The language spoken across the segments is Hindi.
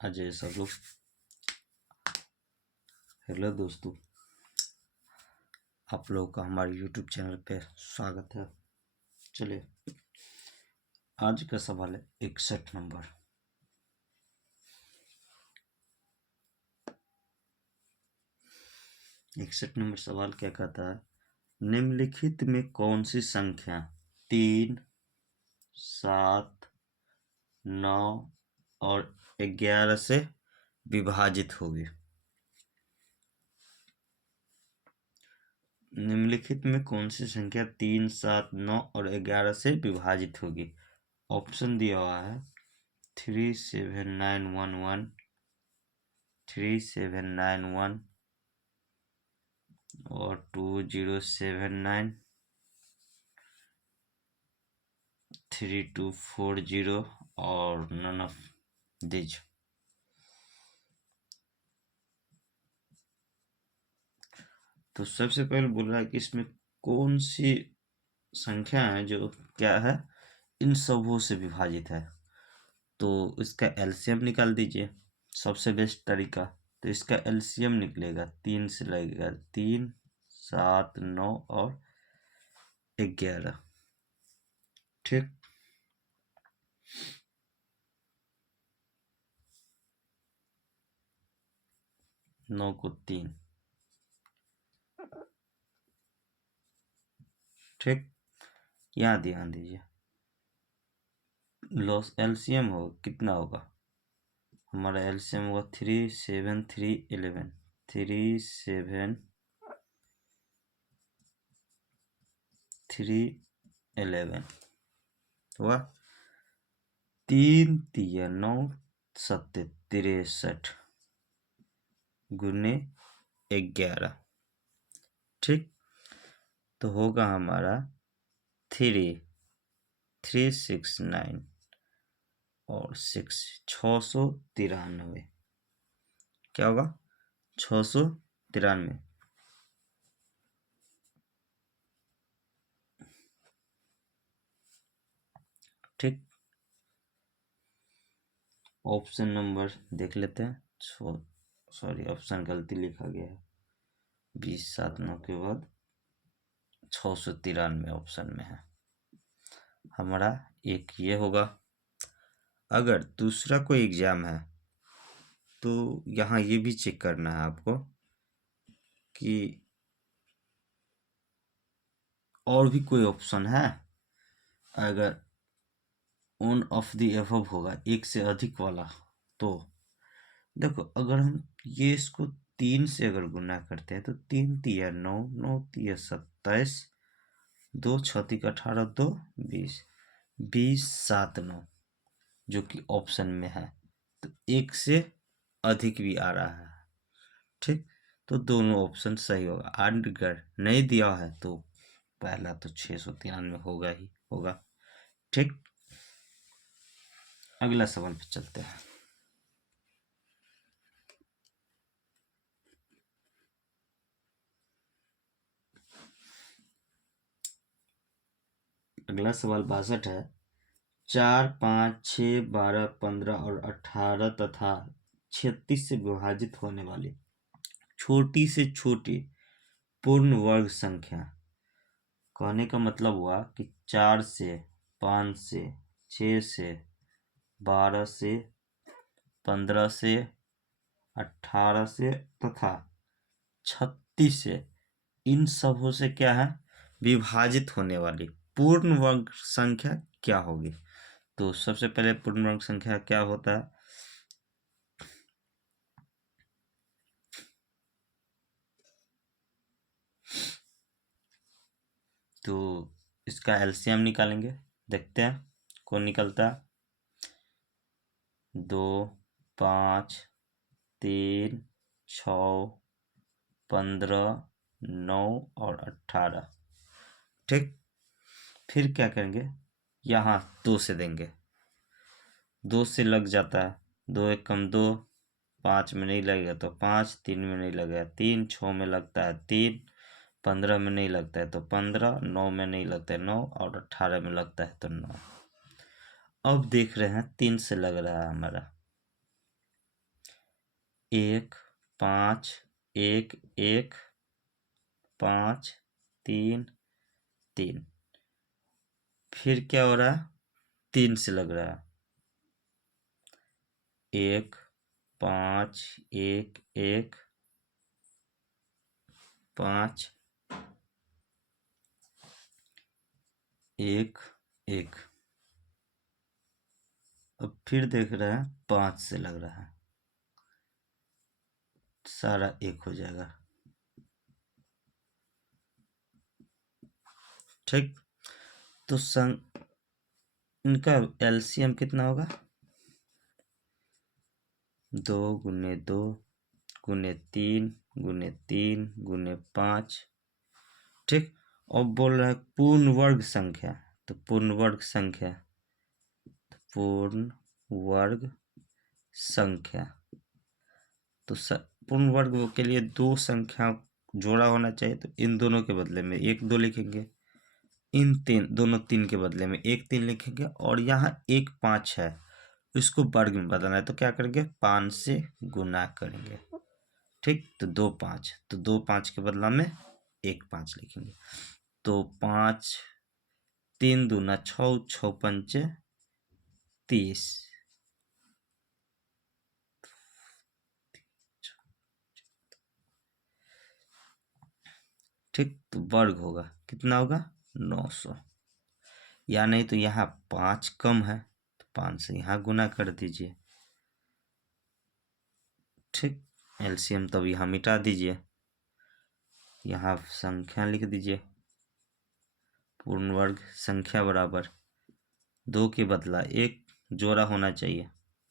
अजय सब लोग। हेलो दोस्तों, आप लोगों का हमारे YouTube चैनल पे स्वागत है। चलिए, आज का सवाल है 61 नंबर। सवाल क्या कहता है? निम्नलिखित में कौन सी संख्या 3, 7, 9 और 11 से विभाजित होगी? निम्नलिखित में कौन सी संख्या 3, 7, 9 और 11 से विभाजित होगी? ऑप्शन दिया हुआ है 37911, 3791 और 2079, 3240 और नन ऑफ दिज। तो सबसे पहले बोल रहा है कि इसमें कौन सी संख्या है जो क्या है, इन सबों से विभाजित है। तो इसका एलसीएम निकाल दीजिए, सबसे बेस्ट तरीका। तो इसका एलसीएम निकलेगा 3 से लगेगा 3, 7, 9 और 11। ठीक, नौ को 3। ठीक, यहाँ ध्यान दीजिए, लॉस एलसीएम हो कितना होगा? हमारा एलसीएम होगा 37311, 37311 हुआ। 3 तिया 9, 7 63 गुने 11। ठीक, तो होगा हमारा 369 और 693। क्या होगा? 693। ठीक, ऑप्शन नंबर देख लेते हैं। सॉरी, ऑप्शन गलती लिखा गया है। 20, 7, 9 के बाद 693 ऑप्शन में है हमारा। एक ये होगा। अगर दूसरा कोई एग्जाम है तो यहाँ ये भी चेक करना है आपको कि और भी कोई ऑप्शन है। अगर ऑन ऑफ द एबव होगा, एक से अधिक वाला, तो देखो, अगर हम ये इसको 3 से अगर गुना करते हैं तो 3 तिया 9, 9 तिया 27, 2 6 18, 2 20, 20 7 9, जो कि ऑप्शन में है। तो एक से अधिक भी आ रहा है। ठीक, तो दोनों ऑप्शन सही होगा। अगर नहीं दिया है तो पहला तो 693 होगा ही होगा। ठीक, अगला सवाल पे चलते हैं। अगला सवाल 62 है। 4, 5, 6, 12, 15 और 18 तथा 36 से विभाजित होने वाली छोटी से छोटी पूर्ण वर्ग संख्या। कहने का मतलब हुआ कि 4 से, 5 से, 6 से, 12 से, 15 से, 18 से तथा 36 से, इन सबों से क्या है, विभाजित होने वाली पूर्ण वर्ग संख्या क्या होगी? तो सबसे पहले पूर्ण वर्ग संख्या क्या होता है? तो इसका एलसीएम निकालेंगे, देखते हैं कौन निकलता है। 2, 5, 3, 6, 15, 9 और 18। ठीक, फिर क्या करेंगे, यहाँ 2 से देंगे। 2 से लग जाता है, 2 एक कम 2, 5 में नहीं लगेगा तो 5, 3 में नहीं लगेगा 3, 6 में लगता है 3, 15 में नहीं लगता है तो 15, 9 में नहीं लगता है 9 और 18 में लगता है तो 9। अब देख रहे हैं 3 से लग रहा है हमारा, 1 5 1 1 5 3 3। फिर क्या हो रहा है, 3 से लग रहा है, 1 5 1 1 5 1 1। अब फिर देख रहे हैं 5 से लग रहा है, सारा 1 हो जाएगा। ठीक, तो इनका एलसीएम कितना होगा, 2 गुने 2 गुने 3 गुने 3 गुने 5। ठीक, और बोल रहा है पूर्ण वर्ग संख्या, तो पूर्ण वर्ग संख्या, पूर्ण वर्ग संख्या, तो पूर्ण वर्ग के लिए दो संख्या जोड़ा होना चाहिए, तो इन दोनों के बदले में 1 2 लिखेंगे, इन दोनों 3 के बदले में 1 3 लिखेंगे, और यहाँ 1 5 है, इसको वर्ग में बदलना है, तो क्या करेंगे, 5 से गुना करेंगे। ठीक, तो 2 5, तो 2 5 के बदला में 1 5 लिखेंगे, तो 5 3 दूना 6 6 पंचे 30। ठीक, तो वर्ग होगा कितना होगा, 900, या नहीं तो यहाँ 5 कम है, तो 5 से यहाँ गुना कर दीजिए। ठीक, एलसीएम तब यहाँ मिटा दीजिए, यहाँ संख्या लिख दीजिए, पूर्ण वर्ग संख्या बराबर 2 के बदला 1 जोड़ा होना चाहिए,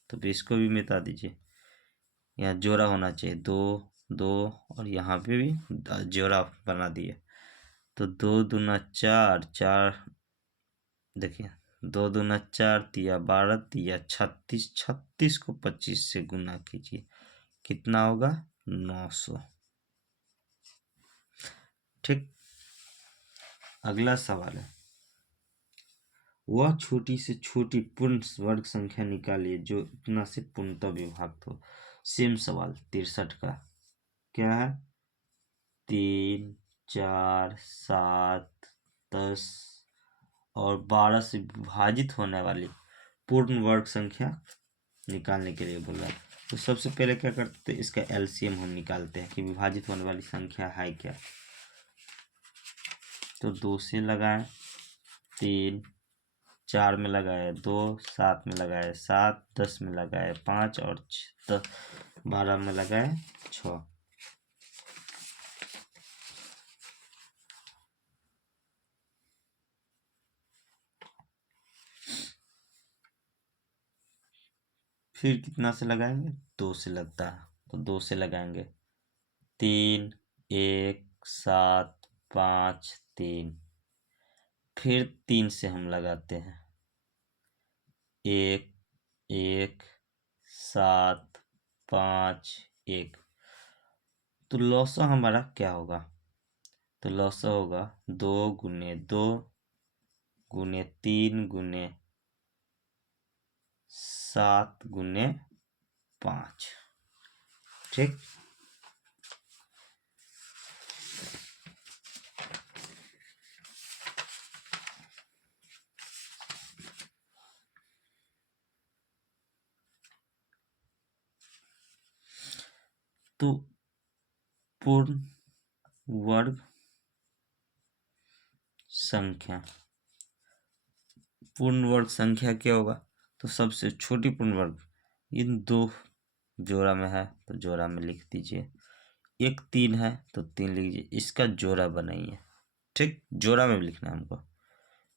तो फिर इसको भी मिटा दीजिए, यहाँ जोड़ा होना चाहिए 2 2, और यहाँ पे भी जोड़ा बना दिए, तो 2 दूना 4 4, देखिए 2 दूना 4 तिया 12 तिया 36, 36 को 25 से गुना कीजिए, कितना होगा, 900। ठीक, अगला सवाल है, वह छोटी से छोटी पूर्ण वर्ग संख्या निकालिए जो इतना से पूर्णतः विभाज्य हो। सेम सवाल 63 का, क्या है, 3 4 7 10 और 12 से विभाजित होने वाली पूर्ण वर्ग संख्या निकालने के लिए बोल रहा है। तो सबसे पहले क्या करते हैं, इसका एलसीएम हम निकालते हैं कि विभाजित होने वाली संख्या है क्या। तो 2 से लगाएं, 3 4 में लगाए, 2 7 में लगाए, 7 10 में लगाए, 5 और 12 में लगाए 6। फिर कितना से लगाएंगे, 2 से लगता है, तो 2 से लगाएंगे, 3 1 7 5 3। फिर 3 से हम लगाते हैं, 1 1 7 5 1। तो लॉसा हमारा क्या होगा, तो लॉसा होगा 2 गुने 2 गुने 3 गुने 7 गुने 5। ठीक, तो पूर्ण वर्ग संख्या, पूर्ण वर्ग संख्या क्या होगा, तो सबसे छोटी पूर्ण वर्ग इन दो जोड़ा में है, तो जोड़ा में लिख दीजिए, 1 3 है तो 3 लीजिए, इसका जोड़ा बनाइए। ठीक, जोड़ा में भी लिखना है हमको,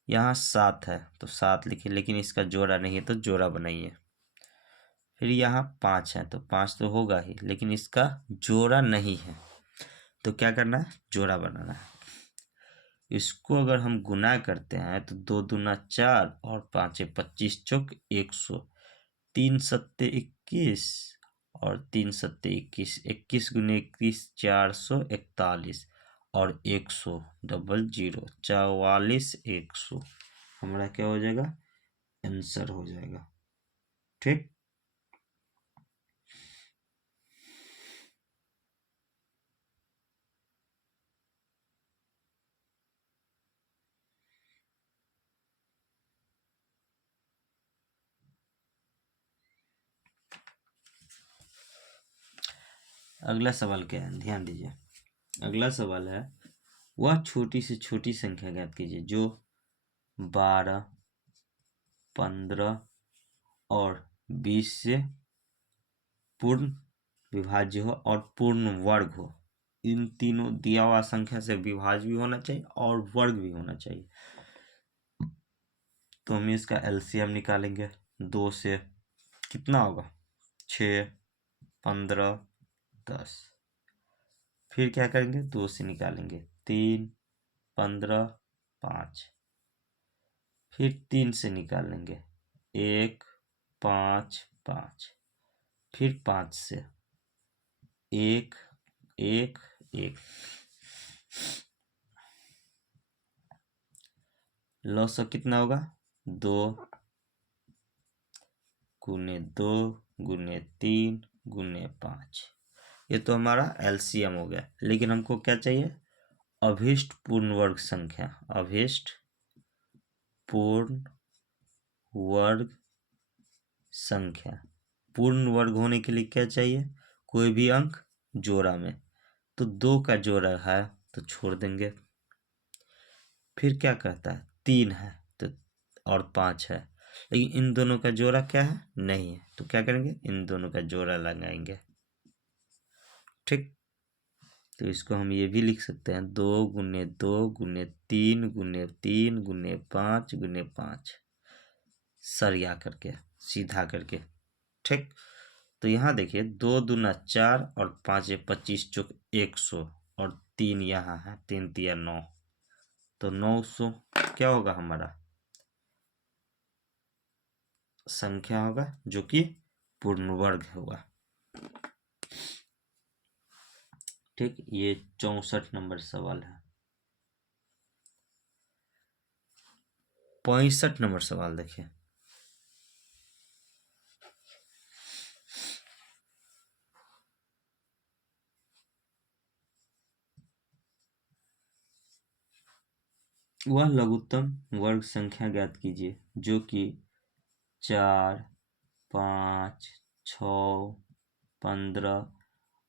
यहाँ 7 है तो 7 लिखिए, लेकिन इसका जोड़ा नहीं है तो जोड़ा बनाइए। फिर यहाँ 5 है तो 5 तो होगा ही, लेकिन इसका जोड़ा नहीं है, तो क्या करना है, जोड़ा बनाना है। इसको अगर हम गुना करते हैं तो 2 दूना 4 और 5 25 चौक 100, 3 सत्ते 21 और 3 सत्ते 21, 21 गुने 21 441 और 100 डबल 0 44 100 हमारा क्या हो जाएगा, आंसर हो जाएगा। ठीक, अगला सवाल क्या है, ध्यान दीजिए। अगला सवाल है, वह छोटी से छोटी संख्या ज्ञात कीजिए जो 12, 15 और 20 से पूर्ण विभाज्य हो और पूर्ण वर्ग हो। इन तीनों दिया हुआ संख्या से विभाज्य भी होना चाहिए और वर्ग भी होना चाहिए। तो हम इसका एलसीएम निकालेंगे। 2 से कितना होगा, 6, 15, 10। फिर क्या करेंगे, 2 से निकालेंगे 3, 15, 5। फिर 3 से निकालेंगे 1, 5, 5। फिर 5 से 1, 1, 1। लॉस कितना होगा, 2 गुने 2 गुने 3 गुने 5। ये तो हमारा एलसीएम हो गया। लेकिन हमको क्या चाहिए, अभिष्ट पूर्ण वर्ग संख्या। अभिष्ट पूर्ण वर्ग संख्या। पूर्ण वर्ग होने के लिए क्या चाहिए, कोई भी अंक जोड़ा में। तो 2 का जोड़ा है तो छोड़ देंगे। फिर क्या कहता है, 3 है तो और 5 है, लेकिन इन दोनों का जोड़ा क्या है, नहीं है। तो क्या करेंगे, इन दोनों का जोड़ा लगाएंगे। ठीक, तो इसको हम ये भी लिख सकते हैं, 2 गुने 2 गुने 3 गुने 3 गुने 5 गुने 5, सरिया करके, सीधा करके। ठीक, तो यहाँ देखिए 2 दूना 4 और 5 25 चौक 100 और 3 यहाँ है, 3 तिया 9, तो 900 क्या होगा, हमारा संख्या होगा जो कि पूर्ण वर्ग होगा। ठीक, ये 64 नंबर सवाल है। 65 नंबर सवाल देखिए। वह लघुत्तम वर्ग संख्या ज्ञात कीजिए जो कि 4, 5, 6, 15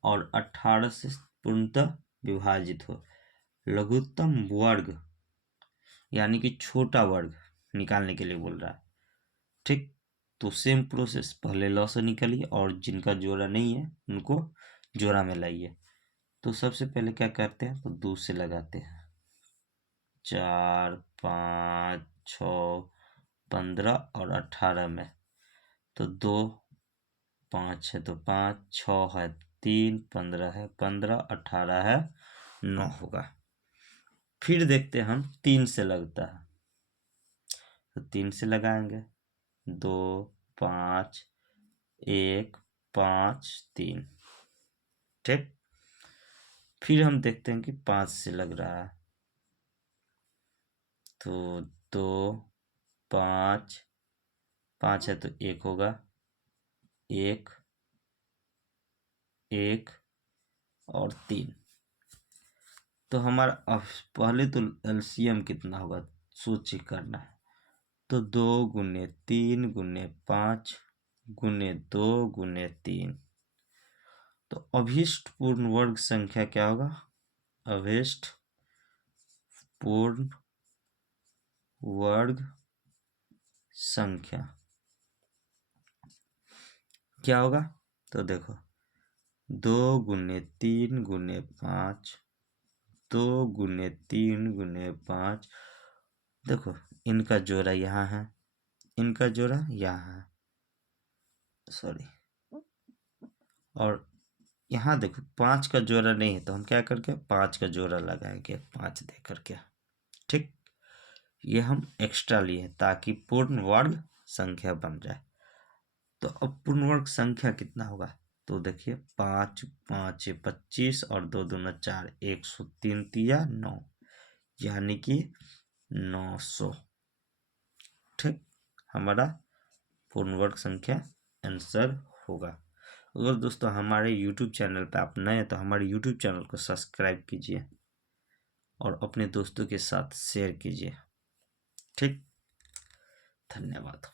और 18 से पूर्णतः विभाजित हो। लघुत्तम वर्ग यानी कि छोटा वर्ग निकालने के लिए बोल रहा है। ठीक, तो सेम प्रोसेस, पहले लॉस निकालिए और जिनका जोड़ा नहीं है उनको जोड़ा में लाइए। तो सबसे पहले क्या करते हैं, तो 2 से लगाते हैं। 4, 5, 6, 15 और 18 में, तो 2, 5 है तो 5, 6 है 3, 15 है 15, 18 है 9 होगा। फिर देखते हैं हम 3 से लगता है, तो 3 से लगाएंगे, 2, 5, 1, 5, 3। ठीक, फिर हम देखते हैं कि 5 से लग रहा है, तो 2, 5, 5 है तो 1 होगा, 1, 1 और 3। तो हमारा पहले तो एलसीएम कितना होगा सोच करना है। तो 2 गुने 3 गुने 5 गुने 2 गुने 3। तो अभिष्ट पूर्ण वर्ग संख्या क्या होगा, अभिष्ट पूर्ण वर्ग संख्या क्या होगा, तो देखो 2 गुने 3 गुने 5, 2 गुने 3 गुने 5। देखो इनका जोड़ा यहाँ है, इनका जोड़ा यहाँ है, सॉरी, और यहाँ देखो 5 का जोड़ा नहीं है तो हम क्या करके 5 का जोड़ा लगाएंगे 5 दे करके। ठीक, ये हम एक्स्ट्रा लिए ताकि पूर्ण वर्ग संख्या बन जाए। तो अब पूर्ण वर्ग संख्या कितना होगा, तो देखिए 5, 5 25 और 2 दूना 4, 103 तिया 9, यानी कि 900। ठीक, हमारा पूर्ण वर्ग संख्या आंसर होगा। अगर दोस्तों हमारे YouTube चैनल पर आप नए हैं तो हमारे YouTube चैनल को सब्सक्राइब कीजिए और अपने दोस्तों के साथ शेयर कीजिए। ठीक, धन्यवाद।